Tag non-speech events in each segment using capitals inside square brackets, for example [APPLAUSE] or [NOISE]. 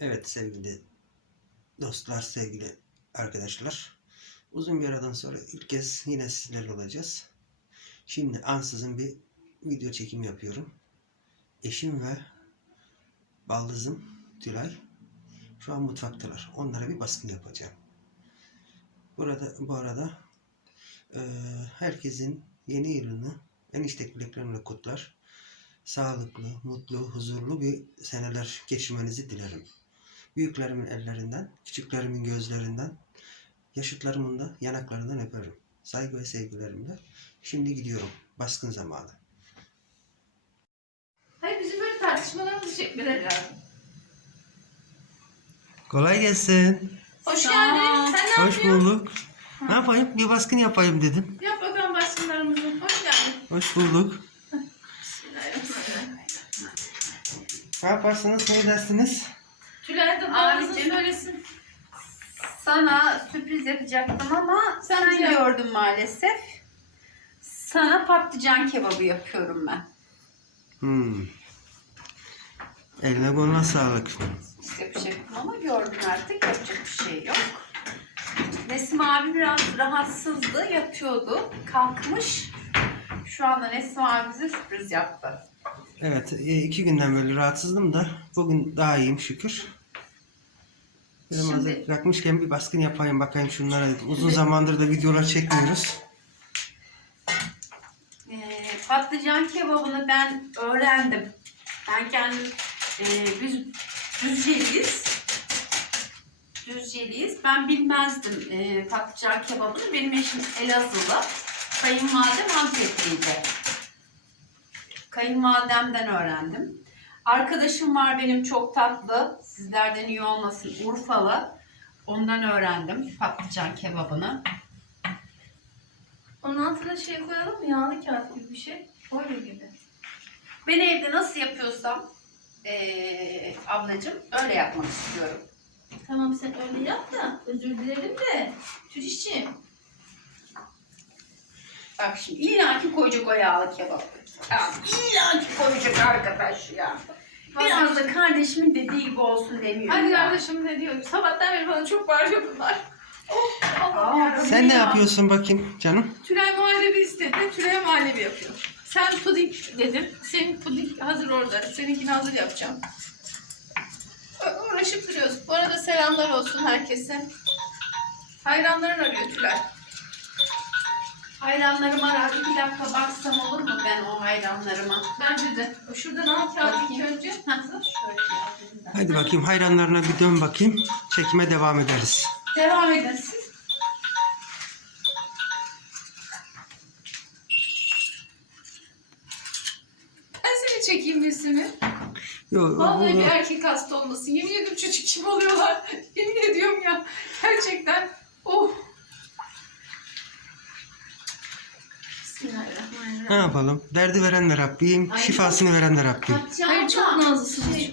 Evet sevgili dostlar, sevgili arkadaşlar. Uzun bir aradan sonra ilk kez yine sizlerle olacağız. Şimdi ansızın bir video çekimi yapıyorum. Eşim ve baldızım Tülay şu an mutfaktalar. Onlara bir baskın yapacağım. Burada bu arada eee, herkesin yeni yılını en içten dileklerimle kutlar. Sağlıklı, mutlu, huzurlu bir seneler geçirmenizi dilerim. Büyüklerimin ellerinden, küçüklerimin gözlerinden, yaşıtlarımın da yanaklarından öperim. Saygı ve sevgilerimle. Şimdi gidiyorum. Baskın zamanı. Hayır bizim böyle tartışmalarımızı çekmeler lazım. Kolay gelsin. Hoş Sağ ol. geldin. Sen ne Hoş yapıyorsun? bulduk. Ne yapayım? Bir baskın yapayım dedim. Yap bakalım baskınlarımızı. Hoş geldin. Hoş bulduk. Bismillahirrahmanirrahim. Ne yaparsınız? Ne edersiniz? Tülay da Abicim. bazı söylesin. Sana sürpriz yapacaktım ama Sen sen, yap. gördün maalesef. Sana patlıcan kebabı yapıyorum ben. Hmm. Eline koluna sağlık. İşte yapacaktım ama gördün artık yapacak bir şey yok. Nesim abi biraz rahatsızdı, yatıyordu. Kalkmış. Şu anda Nesim abi bize sürpriz yaptı. Evet, e, iki günden böyle rahatsızdım da bugün daha iyiyim şükür. Dedim Şimdi- hazır bırakmışken bir baskın yapayım bakayım şunlara. Uzun zamandır da videolar çekmiyoruz. Ee, patlıcan kebabını ben öğrendim. Ben kendim e, düz, Düzceliyiz. Düzceliyiz. Ben bilmezdim e, patlıcan kebabını. Benim eşim Elazığlı. Kayınvalidem Antep'liydi. Kayınvalidemden öğrendim. Arkadaşım var benim çok tatlı. Sizlerden iyi olmasın. Urfalı. Ondan öğrendim patlıcan kebabını. Onun altına şey koyalım mı? Yağlı kağıt gibi bir şey. Öyle gibi. Ben evde nasıl yapıyorsam eee ablacığım öyle yapmak istiyorum. Tamam sen öyle yap da özür dilerim de. Tülişçiğim. Bak şimdi illa ki koyacak o yağlı kebabı. Ya, illa ki koyacak arkadaş ya. Biraz da kardeşimin dediği gibi olsun demiyorum Hadi ya. kardeşim ne diyor? Sabahtan beri bana çok bağırıyor bunlar. [LAUGHS] Oh Allah Aa, yarabbim Sen ne ya. yapıyorsun bakayım canım? Tülay muhallebi istedi. Tülay muhallebi yapıyor. Sen puding dedin. Senin puding hazır orada. Seninkini hazır yapacağım. Uğraşıp duruyoruz. Bu arada selamlar olsun herkese. Hayranların arıyor Tülay. Hayranlarıma ara bir dakika baksam olur mu ben o hayranlarıma? Bence de. Şuradan al kağıdı ilk önce. Heh, şöyle. Hadi bakayım hayranlarına bir dön bakayım. Çekime devam ederiz. Devam edin siz. Ben seni çekeyim. Yo, Vallahi bir erkek hasta olmasın. Yemin ediyorum çocuk kim oluyorlar. [LAUGHS] Yemin ediyorum ya. Gerçekten. Oh. Bismillahirrahmanirrahim. ne yapalım? Derdi veren de Rabbim, Ay, şifasını veren de Rabbim. Hayır çok nazlısınız. Şey,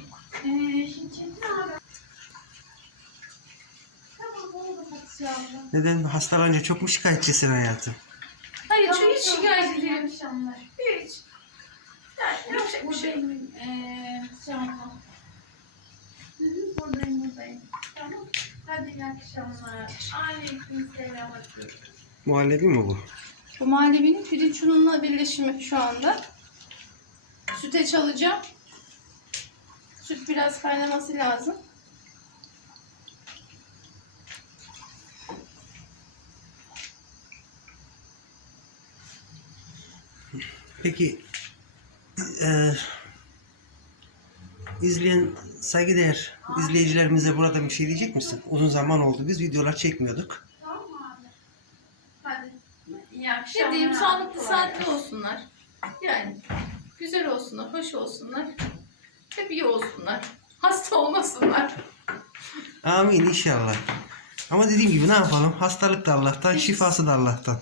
eee, şimdi Çetin abi. Tamam oldu Hatice abla. Neden hastalanınca çok mu şikayetçisin hayatım? Hayır çünkü hiç şikayet ediyorum. akşamlar. Hiç. Yani bir şey. yok. Buradayım. Eee çantam. Hı hı, buradayım buradayım. Tamam. Hadi iyi akşamlar. Aleyküm selam. Muhallebi mi bu? Bu muhallebinin pirinç ununla birleşimi şu anda. Süte çalacağım. Süt biraz kaynaması lazım. Peki e, izleyen saygıdeğer izleyicilerimize burada bir şey diyecek misin? Uzun zaman oldu biz videolar çekmiyorduk. Tamam mı abi? Hadi. İyi akşamlar. Ne diyeyim sağlıklı saatli olsunlar. Yani güzel olsunlar, hoş olsunlar. Hep iyi olsunlar. Hasta olmasınlar. Amin inşallah. Ama dediğim gibi ne yapalım? Hastalık da Allah'tan, şifası da Allah'tan.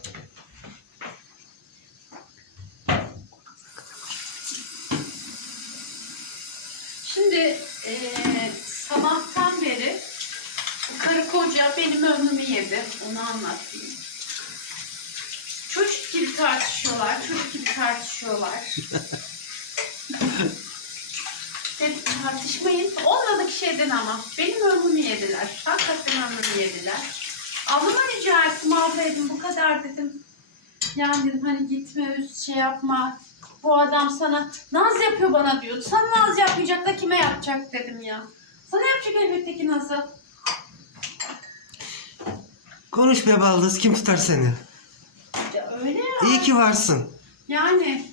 Şimdi eee, sabahtan beri karı koca benim ömrümü yedi. Onu anlatayım. Gibi tartışıyorlar. Çocuk gibi tartışıyorlar. Dedim tartışmayın. Olmadık şey yedin ama. Benim ömrümü yediler. Hakikaten ömrümü yediler. Ablama rica ettim. Abla bu kadar dedim. Yani dedim hani gitme üst şey yapma. Bu adam sana naz yapıyor bana diyor. Sana naz yapmayacak da kime yapacak dedim ya. Sana yapacak elbette ki nazı. Konuş be baldız kim tutar seni? İyi ki varsın. Yani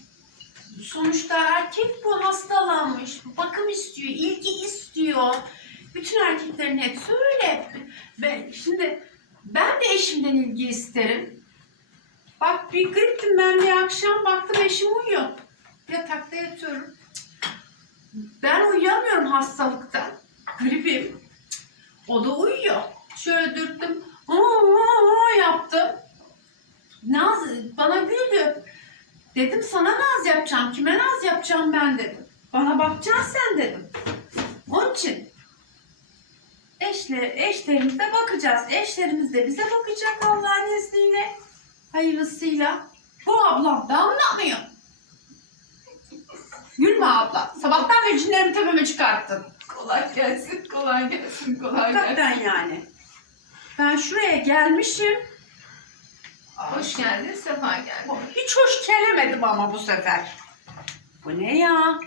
sonuçta erkek bu hastalanmış. Bakım istiyor, ilgi istiyor. Bütün erkeklerin hepsi öyle. Ben, şimdi ben de eşimden ilgi isterim. Bak bir griptim ben bir akşam baktım eşim uyuyor. Yatakta yatıyorum. Ben uyuyamıyorum hastalıktan. Gripim. O da uyuyor. Şöyle dürttüm. "Aa, aa, aa" yaptım. Naz bana güldü. Dedim sana naz yapacağım. Kime naz yapacağım ben dedim. Bana bakacaksın sen dedim. Onun için eşle, eşlerimize bakacağız. Eşlerimiz de bize bakacak Allah'ın izniyle. Hayırlısıyla. Bu ablam da anlamıyor. Gülme abla. Sabahtan beri cinlerimi tepeme çıkarttın. Kolay gelsin, kolay gelsin, kolay gelsin. Hakikaten yani. Ben şuraya gelmişim. Hoş geldin, sefa geldin. Hiç hoş gelemedim ama bu sefer. Bu ne ya?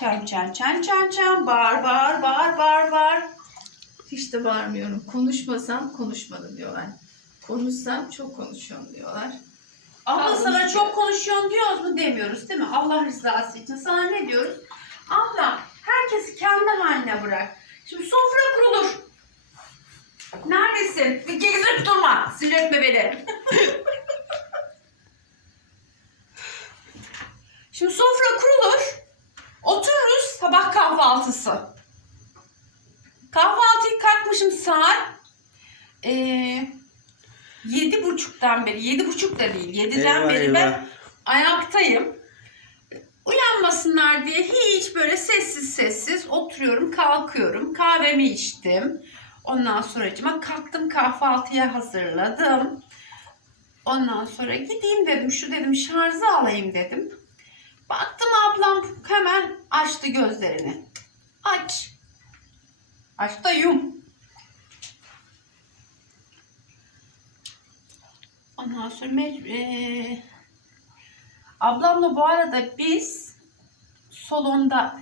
Çan çan çan çan çan bağır bağır bağır bağır bağır. Hiç de bağırmıyorum. Konuşmasam konuşmadım diyorlar. Konuşsam çok konuşuyorum diyorlar. Abla sana biz- çok konuşuyorsun diyoruz mu demiyoruz değil mi? Allah rızası için sana ne diyoruz? Abla herkesi kendi haline bırak. Şimdi sofra kurulur. Neredesin? Gezip durma. Sinirletme beni. [LAUGHS] Şimdi sofra kurulur. Otururuz sabah kahvaltısı. Kahvaltıyı kalkmışım saat eee yedi buçuktan beri, yedi buçuk da değil, yediden Eyvah, beri ben eyvah. ayaktayım. Uyanmasınlar diye hiç böyle sessiz sessiz oturuyorum, kalkıyorum. Kahvemi içtim. Ondan sonra kalktım kahvaltıya hazırladım. Ondan sonra gideyim dedim, şu dedim şarjı alayım dedim. Baktım ablam hemen açtı gözlerini. Aç. Aç da yum. Ondan sonra eee, ablamla bu arada biz salonda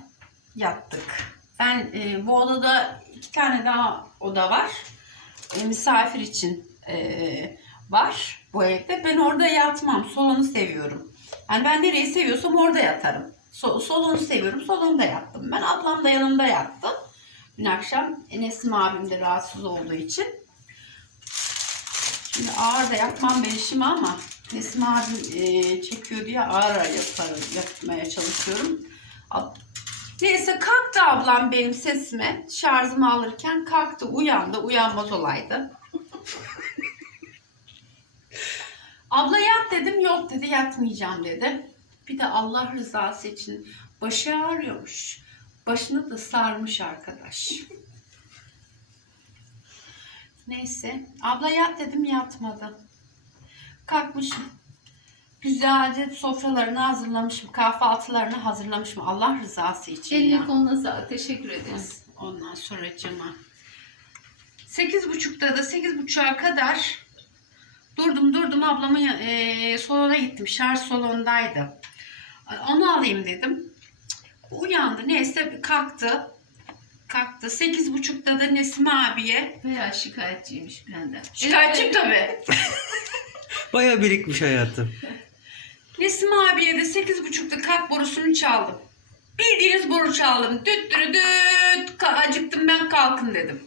yattık. Ben eee, bu odada iki tane daha oda var. E, misafir için eee, var bu evde. Ben orada yatmam. Salonu seviyorum. Yani ben nereyi seviyorsam orada yatarım. So- salonu seviyorum. Salonda yattım. Ben ablam da yanımda yattı. Dün akşam Enes'im abim de rahatsız olduğu için. Şimdi ağır da yapmam ben işimi ama Nesim abim e, çekiyor diye ağır ağır yaparım, yapmaya çalışıyorum. Neyse kalktı ablam benim sesime şarjımı alırken kalktı uyandı uyanmaz olaydı. [LAUGHS] Abla yat dedim yok dedi yatmayacağım dedi. Bir de Allah rızası için başı ağrıyormuş. Başını da sarmış arkadaş. Neyse. Abla yat dedim yatmadı. Kalkmışım. Güzelce sofralarını hazırlamışım. Kahvaltılarını hazırlamışım. Allah rızası için. Eline ya. koluna sağlık. Teşekkür ederiz. Ondan sonra cama. Sekiz buçukta da sekiz buçuğa kadar durdum durdum ablamın eee, salona gittim. Şarj salondaydı. Onu alayım dedim. Uyandı. Neyse kalktı. Kalktı. Sekiz buçukta da Nesim abiye. Veya şikayetçiymiş benden. Şikayetçiyim tabii. [LAUGHS] Baya birikmiş hayatım. Nesim abiye de sekiz buçukta kalk borusunu çaldım. Bildiğiniz boru çaldım. Düt dürü düt. Acıktım ben kalkın dedim.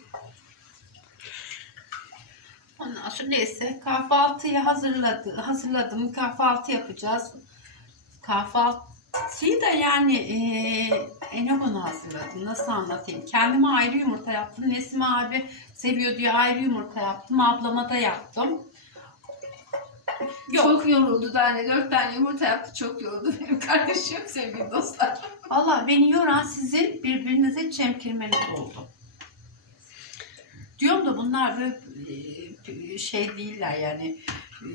Ondan sonra neyse kahvaltıyı hazırladı, hazırladım. Kahvaltı yapacağız. Kahvaltıyı da yani eee Enegon'a hazırladım. Nasıl anlatayım? Kendime ayrı yumurta yaptım. Nesim abi seviyor diye ayrı yumurta yaptım. Ablama da yaptım. Yok. Çok yoruldu tane. Dört tane yumurta yaptı. Çok yoruldu benim kardeşim sevgili dostlar. Valla beni yoran sizin birbirinize çemkirmeniz oldu. Diyorum da bunlar böyle e, şey değiller yani e,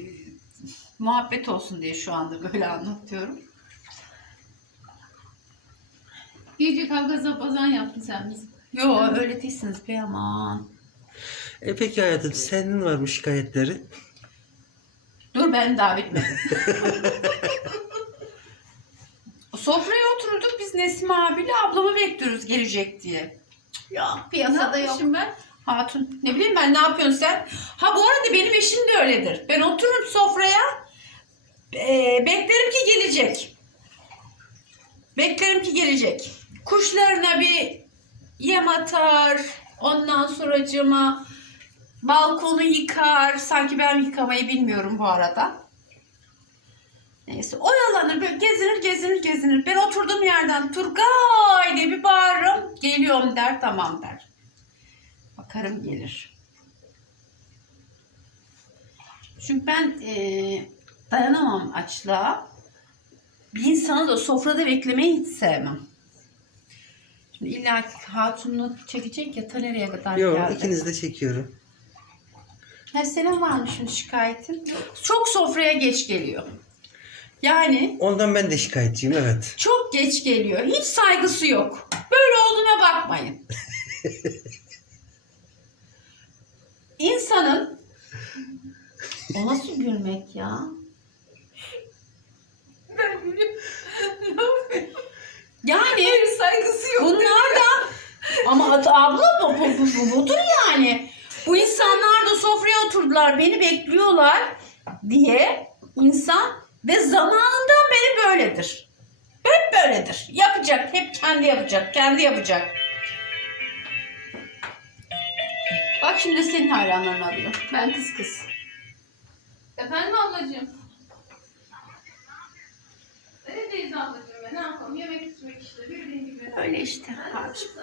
muhabbet olsun diye şu anda böyle anlatıyorum. Gece kavga zapazan yaptın sen bizim. Yo öyle değilsiniz be aman. E peki hayatım senin var mı şikayetlerin? Dur ben daha bitmedim. [LAUGHS] Sofraya oturduk biz Nesim abiyle ablamı bekliyoruz gelecek diye. Ya Ne piyasada yok. ben? Hatun ne bileyim ben ne yapıyorsun sen? Ha bu arada benim eşim de öyledir. Ben otururum sofraya e, beklerim ki gelecek. Beklerim ki gelecek. Kuşlarına bir yem atar. Ondan sonracığıma balkonu yıkar. Sanki ben yıkamayı bilmiyorum bu arada. Neyse oyalanır böyle gezinir gezinir gezinir. Ben oturduğum yerden Turgay diye bir bağırırım. Geliyorum der tamam der. Bakarım gelir. Çünkü ben eee, dayanamam açlığa. Bir insanı da sofrada beklemeyi hiç sevmem. Şimdi illa hatununu çekecek ya ta nereye kadar Yok geldi. ikiniz de çekiyorum. Ha, senin var mı şimdi şikayetin? Çok sofraya geç geliyor. Yani Ondan ben de şikayetçiyim evet. çok geç geliyor. Hiç saygısı yok. Böyle olduğuna bakmayın. [LAUGHS] İnsanın o nasıl gülmek ya? Yani saygısı yok. bunlar da ama at- abla bu, bu, bu, bu- budur yani. Bu insanlar da sofraya oturdular beni bekliyorlar diye insan ve zamanından beri böyledir. Hep böyledir. Yapacak. Hep kendi yapacak. Kendi yapacak. Bak şimdi senin hayranların arıyor. Ben kız kız. Efendim ablacığım? Neredeyiz ablacığım ben? Ne yapalım? Yemek içmek işte. Bildiğin gibi. Öyle işte. Ben Abi. nasılsın?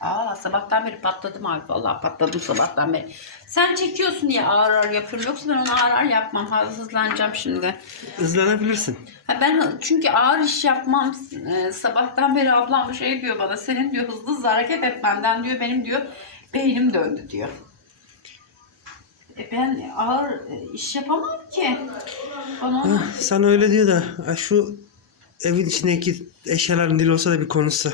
Aa sabahtan beri patladım abi. Vallahi patladım sabahtan beri. Sen çekiyorsun diye ağır ağır yapıyorum. Yoksa ben onu ağır ağır yapmam. Fazla hızlanacağım şimdi. Hızlanabilirsin. Ha ben çünkü ağır iş yapmam. Ee, sabahtan beri ablam şey diyor bana. Senin diyor hızlı hızlı hareket etmenden diyor. Benim diyor beynim döndü diyor. E ben ağır e, iş yapamam ki. Bana Ah, sana öyle diyor da şu evin içindeki eşyaların dili olsa da bir konuşsa.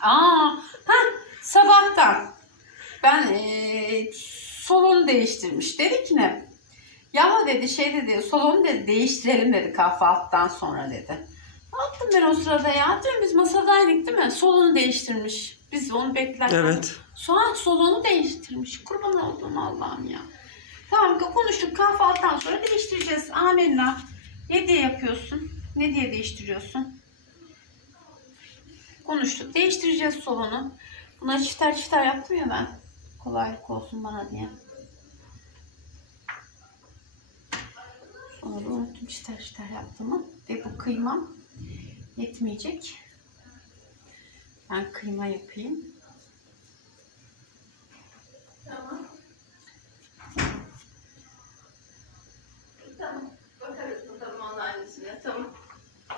Aa, ha sabahtan ben eee salonu değiştirmiş. Dedi ki ne? Ya dedi şey dedi salonu dedi değiştirelim dedi kahvaltıdan sonra dedi. Ne yaptım ben o sırada ya? Dün biz masadaydık değil mi? Salonu değiştirmiş. Biz onu beklerken. Evet. Sonra salonu değiştirmiş. Kurban oldum Allah'ım ya. Tamam konuştuk kahvaltıdan sonra değiştireceğiz. Amenna. Ne diye yapıyorsun? Ne diye değiştiriyorsun? Konuştuk. Değiştireceğiz salonu. Buna çifter çifter yaptım ya ben. Kolaylık olsun bana diye. Sonra da unuttum çifter çifter yaptığımı. Ve bu kıymam yetmeyecek. Ben kıyma yapayım. Tamam. Tamam. Bakarız bakalım onun annesine. Tamam.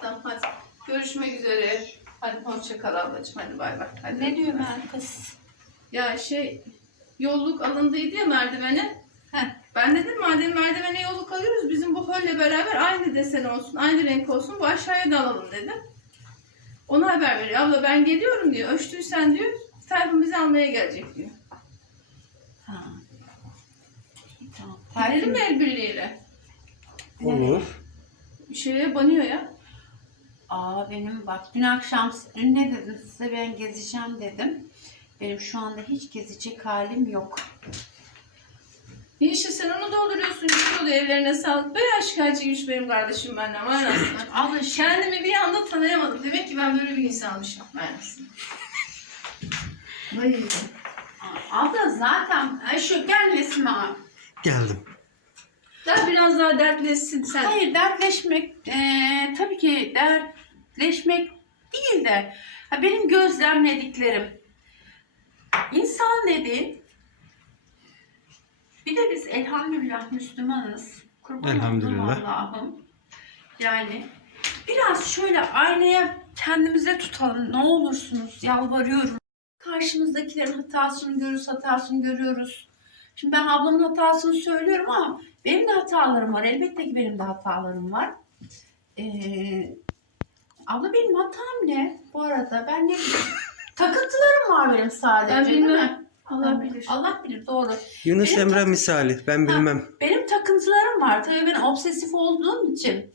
Tamam hadi. Görüşmek üzere. Hadi hoşça kal ablacığım. Hadi bay bay. Hadi. Ne diyor kız? Ya şey yolluk alındıydı ya merdivene. Heh. Ben dedim madem merdivene yolluk alıyoruz bizim bu hölle beraber aynı desen olsun, aynı renk olsun bu aşağıya da alalım dedim. Ona haber veriyor. Abla ben geliyorum diyor. Ölçtüysen diyor. Tayfun bizi almaya gelecek diyor. Ha. Gidelim mi el birliğiyle? Olur. Şeye banıyor ya. Aa benim bak dün akşam dün ne dedim size ben gezeceğim dedim. Benim şu anda hiç gezecek halim yok. İşte sen onu dolduruyorsun. Gidiyor da evlerine sağlık. Bayağı şikayetçiymiş benim kardeşim benden. Var aslında. Abla Kendimi bir anda tanıyamadım. Demek ki ben böyle bir insanmışım. Meğerse. Bayıldım. abla zaten Ay şu gelmesin abi. Geldim. Daha biraz daha dertleşsin sen. Hayır dertleşmek eee, tabii ki dertleşmek değil de ha, benim gözlemlediklerim. İnsan dedi bir de biz elhamdülillah Müslümanız. Kurban Elhamdülillah. Allah'ım. Yani biraz şöyle aynaya kendimize tutalım ne olursunuz yalvarıyorum. Karşımızdakilerin hatasını görürüz, hatasını görüyoruz. Şimdi ben ablamın hatasını söylüyorum ama benim de hatalarım var. Elbette ki benim de hatalarım var. Ee, abla benim hatam ne bu arada? Ben ne Takıntılarım var benim sadece Ben değil mi? bilmem. Allah bilir. Allah bilir doğru. Yunus Benim Emre misali. Ben Ha. bilmem. Benim takıntılarım var. Tabii ben obsesif olduğum için.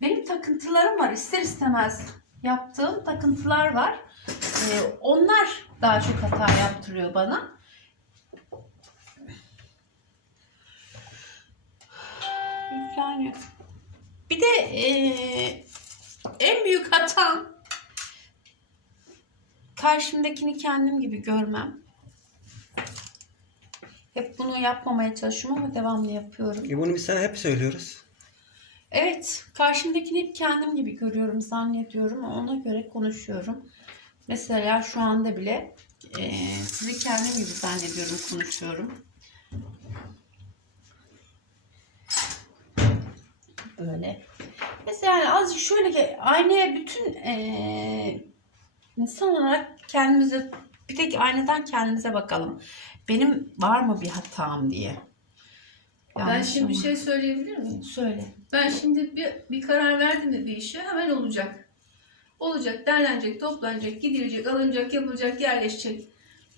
Benim takıntılarım var. İster istemez yaptığım takıntılar var. Ee, onlar daha çok hata yaptırıyor bana. Yani bir de ee, en büyük hatam karşımdakini kendim gibi görmem. Hep bunu yapmamaya çalışıyorum ama devamlı yapıyorum. E bunu biz sana hep söylüyoruz. Evet, karşımdakini hep kendim gibi görüyorum, zannediyorum. Ona göre konuşuyorum. Mesela şu anda bile eee sizi kendim gibi zannediyorum, konuşuyorum. Böyle. Mesela azıcık şöyle ki aynaya bütün eee, insan olarak kendimize bir tek aynadan kendimize bakalım. Benim var mı bir hatam diye. Ben Yanlış şimdi bir ama. şey söyleyebilir miyim? Söyle. Ben şimdi bir, bir karar verdim mi bir işe hemen olacak. Olacak, derlenecek, toplanacak, gidilecek, alınacak, yapılacak, yerleşecek.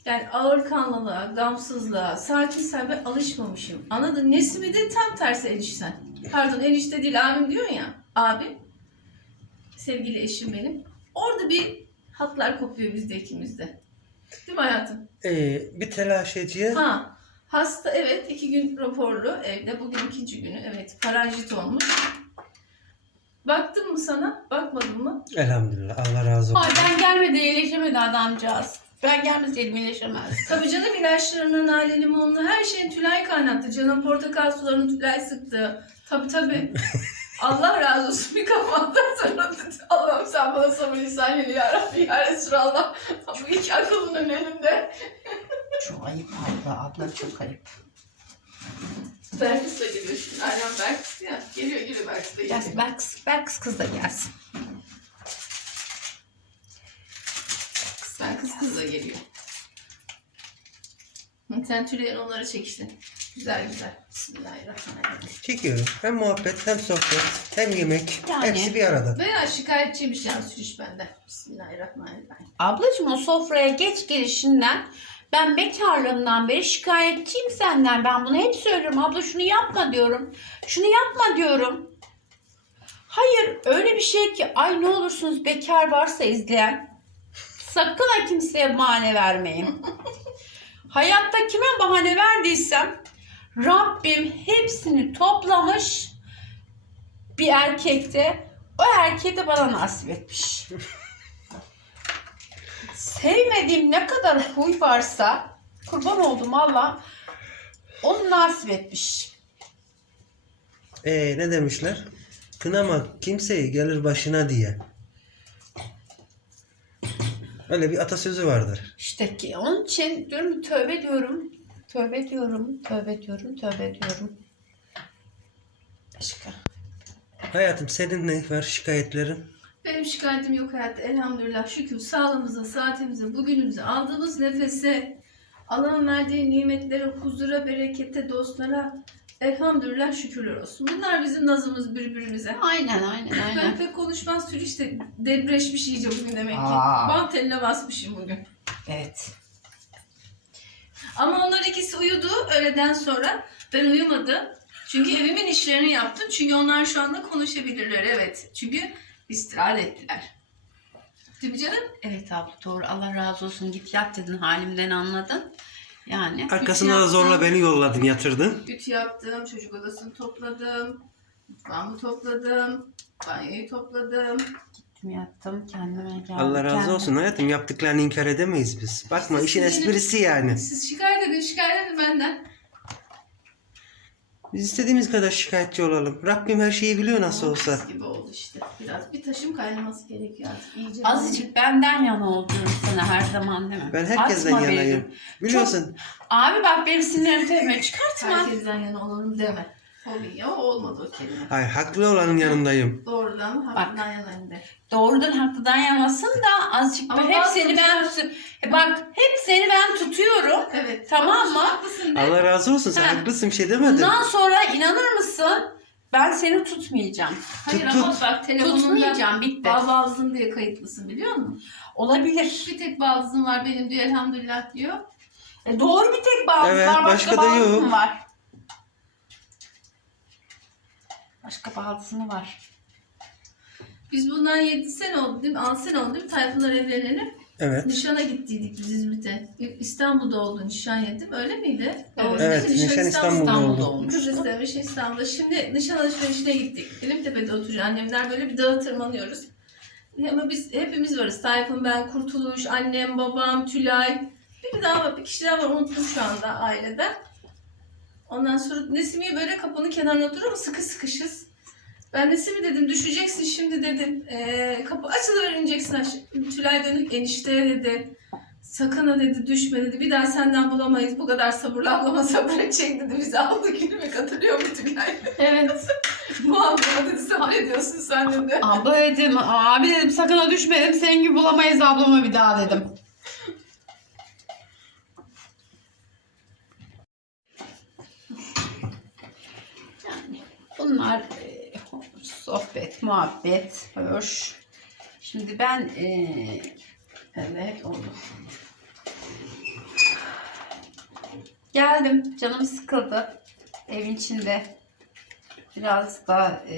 Yani ağır kanlılığa, gamsızlığa, sakin serbest alışmamışım. Anladın? Nesimi de tam tersi enişten. Pardon enişte değil abim diyor ya. Abim. Sevgili eşim benim. Orada bir hatlar kopuyor bizde ikimizde. Değil mi hayatım? Ee, bir telaşeciye Ha, hasta evet iki gün raporlu evde. Bugün ikinci günü evet paranjit olmuş. Baktın mı sana? Bakmadın mı? elhamdülillah Allah razı olsun. Ay ben gelmedi iyileşemedi adamcağız. Ben gelmeseydim iyileşemez. Tabii canım ilaçlarının, nane limonlu her şeyin Tülay kaynattı. Canım portakal sularını Tülay sıktı. Tabii tabii. [LAUGHS] Allah razı olsun bir kafandan sonra. Allah'ım sen bana sabır insan yeni ya Rabbi ya Resulallah. Bu iki akılın önünde. Çok ayıp abla, abla çok ayıp. Berkis de geliyor şimdi. Aynen Berkis ya. Geliyor geliyor Berkis de geliyor. Gelsin, Berks, Berks kız da gelsin. Ben kız da geliyor. Sen Tülay'ın onları çekiştin. Güzel güzel. Bismillahirrahmanirrahim. Çekiyorum. Hem muhabbet hem sohbet hem yemek. Yani. Hepsi bir arada. Veya şikayetçiymiş yani sürüş benden. Bismillahirrahmanirrahim. Ablacığım o sofraya geç gelişinden ben bekarlığımdan beri şikayetçiyim senden. Ben bunu hep söylüyorum. Abla şunu yapma diyorum. Şunu yapma diyorum. Hayır öyle bir şey ki ay ne olursunuz bekar varsa izleyen sakın ha kimseye bahane vermeyin. [LAUGHS] Hayatta kime bahane verdiysem Rabbim hepsini toplamış bir erkekte o erkeği de bana nasip etmiş. Sevmediğim ne kadar huy varsa kurban oldum Allah onu nasip etmiş. Ee, ne demişler? Kınama kimseyi gelir başına diye. Öyle bir atasözü vardır. İşte ki onun için diyorum tövbe diyorum. Tövbe diyorum, tövbe diyorum, tövbe diyorum. Başka. Hayatım senin ne var şikayetlerin? Benim şikayetim yok hayatta. Elhamdülillah şükür sağlığımıza, saatimize, bugünümüze, aldığımız nefese, Allah'ın verdiği nimetlere, huzura, berekete, dostlara elhamdülillah şükürler olsun. Bunlar bizim nazımız birbirimize. Aynen aynen [LAUGHS] Ben aynen. pek konuşmaz sürüş de debreşmiş iyice bugün demek ki. Aa. Bant eline basmışım bugün. Evet. Ama onlar ikisi uyudu öğleden sonra. Ben uyumadım. Çünkü evimin işlerini yaptım. Çünkü onlar şu anda konuşabilirler evet. Çünkü istirahat ettiler. Değil mi canım? Evet abla doğru. Allah razı olsun. Git yat dedin halimden anladın. Yani. Arkasında da zorla beni yolladın yatırdın. Ütü yaptım, çocuk odasını topladım. Mutfağımı topladım. Banyoyu topladım. Gittim yattım kendime geldim. Allah razı Kendim- olsun hayatım yaptıklarını inkar edemeyiz biz. Bakma işin Sizin- esprisi yani. Siz şikayet edin, şikayet edin benden. Biz istediğimiz kadar şikayetçi olalım. Rabbim her şeyi biliyor nasıl Ama olsa. pis gibi oldu işte. Biraz bir taşım kaynaması gerekiyor artık. İyice Azıcık benden yana ol diyorum sana her zaman değil mi? Ben herkesten Atma yanayım. Biliyorsun Abi bak benim sinirimi tepeme çıkartma. Herkesten yana olalım deme. Oluyor, olmadı o kelime. hayır haklı olanın yanındayım. Doğrudan hakkından yanayım de. Doğrudan haklıdan yanasın da azıcık Ama bir hep bazı- seni ben tut- E bak hep seni ben tutuyorum. Evet. Tamam mı? Haklısın de. Allah razı olsun sen Ha. haklısın bir şey demedim. Bundan sonra inanır mısın? Ben seni tutmayacağım. Hayır Tut, ama tut. bak telefonunda Tutmayacağım bitti. bal ağzın diye kayıtlısın biliyor musun? Olabilir. Bir tek baldızım var benim diyor elhamdülillah diyor. E doğru bir tek baldız Evet, var. başka Başka, da yok. mı var? Başka baldız mı var? Biz bundan 7 sene oldu değil mi? 6 sene oldu değil mi? Tayfunlar evlenelim. Evet. Nişana gittiydik biz İzmit'e. İstanbul'da oldu nişan yedim. Öyle miydi? Evet. Evet, mi? nişan İstanbul'da İstanbul'da oldu. olmuş. Kız istemiş İstanbul'da. Şimdi nişan alışverişine gittik. Elimtepe'de oturuyor. Annemler böyle bir dağa tırmanıyoruz. Ama biz hepimiz varız. Tayfun, ben, Kurtuluş, annem, babam, Tülay. Bir daha var, bir kişi daha var. Unuttum şu anda aileden. Ondan sonra Nesimi'yi böyle kapının kenarına oturuyor ama sıkı sıkışız. Ben Nesimi dedim düşeceksin şimdi dedim. Ee, kapı açılıver ineceksin aşağı. Tülay dönük enişte dedi. Sakın ha dedi düşme dedi. Bir daha senden bulamayız. Bu kadar sabırlı ablama sabır edecek dedi. Bizi aldı gülmek hatırlıyor mu Tülay? Evet. [LAUGHS] Bu ablama dedi sabır ediyorsun sen dedi. Abla dedim, abi dedim sakın ha düşme dedim. Senin gibi bulamayız ablama bir daha dedim. Bunlar e, sohbet, muhabbet, hoş. Şimdi ben e, evet oldu. Geldim. Canım sıkıldı. Evin içinde. Biraz da e,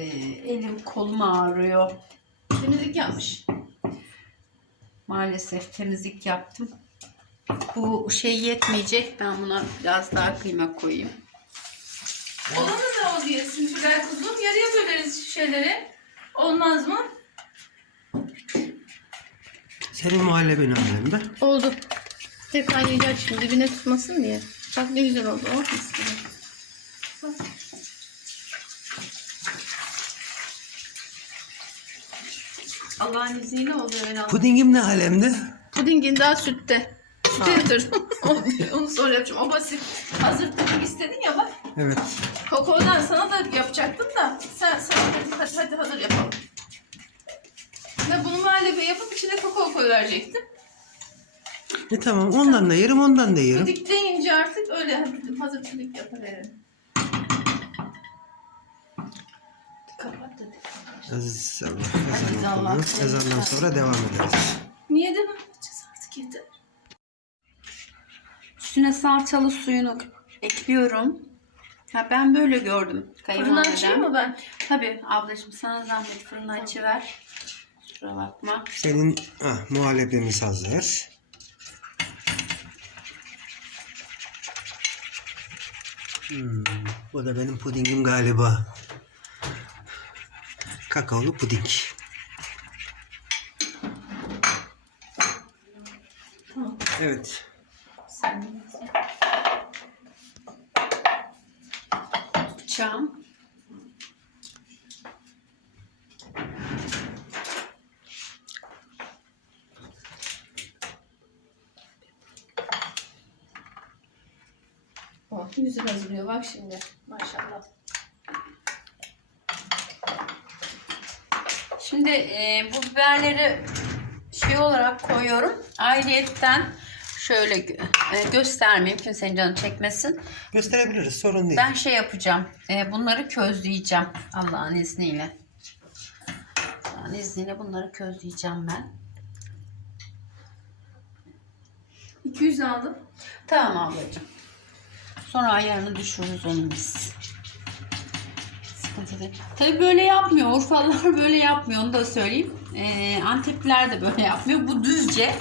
elim kolum ağrıyor. Temizlik yapmış. Maalesef temizlik yaptım. Bu şey yetmeyecek. Ben buna biraz daha kıyma koyayım. Mu da o diyesin böleriz şeyleri. Olmaz mı? Senin muhallebin alemde. Oldu. Tek kaynayacak şimdi dibine tutmasın diye. Bak ne güzel oldu. Oh mis gibi. Bak. Allah'ın izniyle oluyor öyle. Pudingim ne alemde? Pudingin daha sütte. Süte yatırdım. [LAUGHS] onu, onu sonra yapacağım. O basit. Hazır puding istedin ya bak. Evet. Koko'dan sana da yapacaktım da. Sen sana dedim hadi, hadi hazır yapalım. Ve bunu muhallebi yapıp koyuverecektim. E tamam ondan da yerim ondan da yerim. Puding deyince artık öyle hadi hazır puding yapıverelim. Kapat dedi. Aziz Allah Aziz ezan Allah. Ezandan sonra devam ederiz. Niye devam edeceğiz artık yeter. Üstüne salçalı suyunu ekliyorum. Ha, ben böyle gördüm. Fırını açayım mı ben? Tabii ablacığım sana zahmet fırını açıver. Kusura bakma. Senin ah, muhallebimiz hazır. Hmm, bu da benim pudingim galiba. Kakaolu puding. Evet. Bıçağım. Yüzü hazırlıyor bak şimdi. Maşallah. Şimdi e, bu biberleri şey olarak koyuyorum. Ayrıyetten şöyle e, göstermeyeyim kimsenin canı çekmesin. Gösterebiliriz sorun değil. Ben şey yapacağım. e, bunları közleyeceğim Allah'ın izniyle. Allah'ın izniyle bunları közleyeceğim ben. 200 aldım. Tamam ablacığım. Sonra ayarını düşürürüz onu biz. Sıkıntı değil. Tabii böyle yapmıyor. Urfalılar [LAUGHS] böyle yapmıyor. Onu da söyleyeyim. Ee, Antepliler de böyle yapmıyor. Bu düzce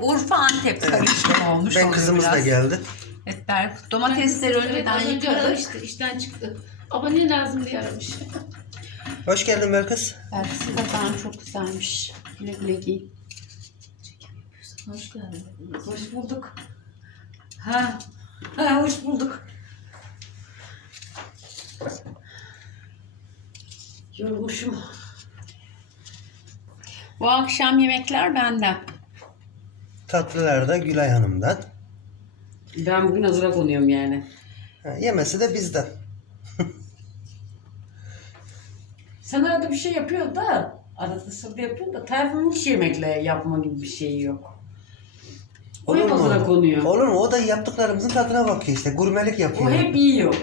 Urfa Antep karışımı olmuş ben kızımız da biraz. geldi. Evet, ben domatesleri Evet, önceden önce yıkadık. aramıştı. işten çıktı. Abone lazım diye aramış. Hoş geldin Belkıs. Belki de ben çok güzelmiş. Güle güle giy. Hoş geldin. Hoş bulduk. Ha. Ha, hoş bulduk. Yorulmuşum. Bu akşam yemekler benden. Tatlılar da Gülay Hanım'dan. Ben bugün hazıra konuyorum yani. Ha, yemesi de bizden. Sen arada bir şey yapıyorsun da, arada sırada yapıyorsun da Tayfun'un hiç yemekle yapma gibi bir şeyi yok. O hep hazıra konuyor. Olur mu? O da yaptıklarımızın tadına bakıyor işte. Gurmelik yapıyor. O hep yiyor.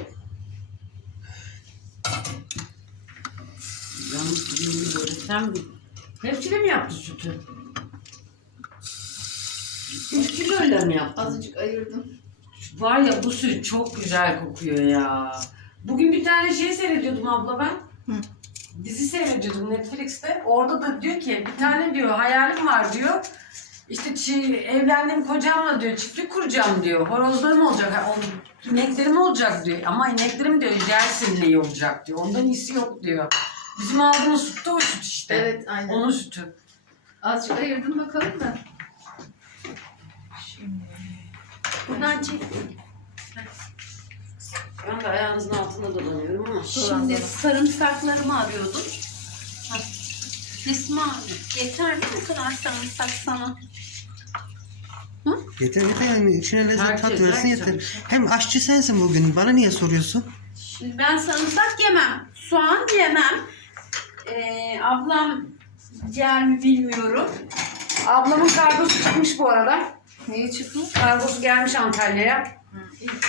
Yalnız bilmiyorum böyle. Sen hepsini mi yaptın sütü? 3 kiloyla mı yaptın? Azıcık ayırdım. Var ya bu süt çok güzel kokuyor ya. Bugün bir tane şey seyrediyordum abla ben. Hı. Dizi seyrediyordum Netflix'te. Orada da diyor ki bir tane diyor hayalim var diyor. İşte çi- evlendim kocamla diyor çiftlik kuracağım diyor. Horozlarım olacak, ha, ineklerim olacak diyor. Ama ineklerim diyor dersin ne olacak diyor. Ondan iyisi yok diyor. Bizim aldığımız süt de o süt işte. Evet aynen. Onun sütü. Azıcık ayırdım bakalım da. Şimdi. Buradan çek. Ben de ayağınızın altında dolanıyorum ama. Şimdi sarımsaklarımı arıyordum. Nesma abi yeter mi bu kadar sarımsak sana? Yeter yeter yani içine lezzet Herkes- tat versin herkes yeter. sarımsak. Hem aşçı sensin bugün. Bana niye soruyorsun? Şimdi ben sarımsak yemem. Soğan yemem. Ee, ablam yer mi bilmiyorum. Ablamın kargosu çıkmış bu arada. Neyi çıkmış? Kargosu gelmiş Antalya'ya.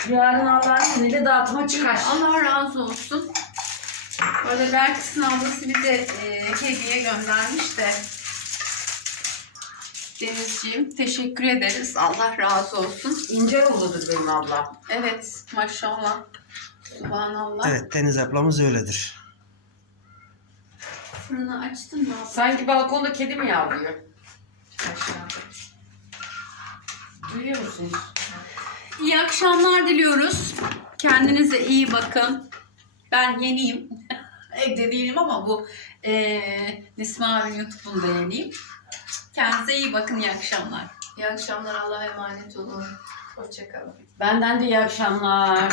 Yarın Allah'ın izniyle dağıtıma çıkar. Allah razı olsun. Arada Belkıs'ın ablası bize e, hediye göndermiş de. Denizciğim teşekkür ederiz. Allah razı olsun. İnce yolludur benim ablam. Evet maşallah. Subhanallah. Evet Deniz ablamız öyledir. Fırını açtın mı abla? Sanki balkonda kedi mi yavruyor? Duyuyor musunuz? İyi akşamlar diliyoruz. Kendinize iyi bakın. Ben yeniyim. [LAUGHS] Evde değilim ama bu eee Nesma abi YouTube'unda yeniyim. Kendinize iyi bakın. iyi akşamlar. İyi akşamlar. Allah'a emanet olun. Hoşçakalın. Benden de iyi akşamlar.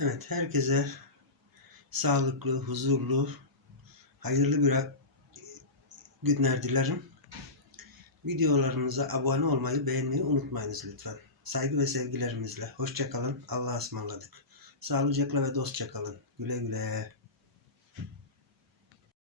Evet herkese sağlıklı, huzurlu, hayırlı bir günler dilerim. Videolarımıza abone olmayı, beğenmeyi unutmayınız lütfen. Saygı ve sevgilerimizle. Hoşçakalın. Allah'a ısmarladık. Sağlıcakla ve dostça kalın. Güle güle.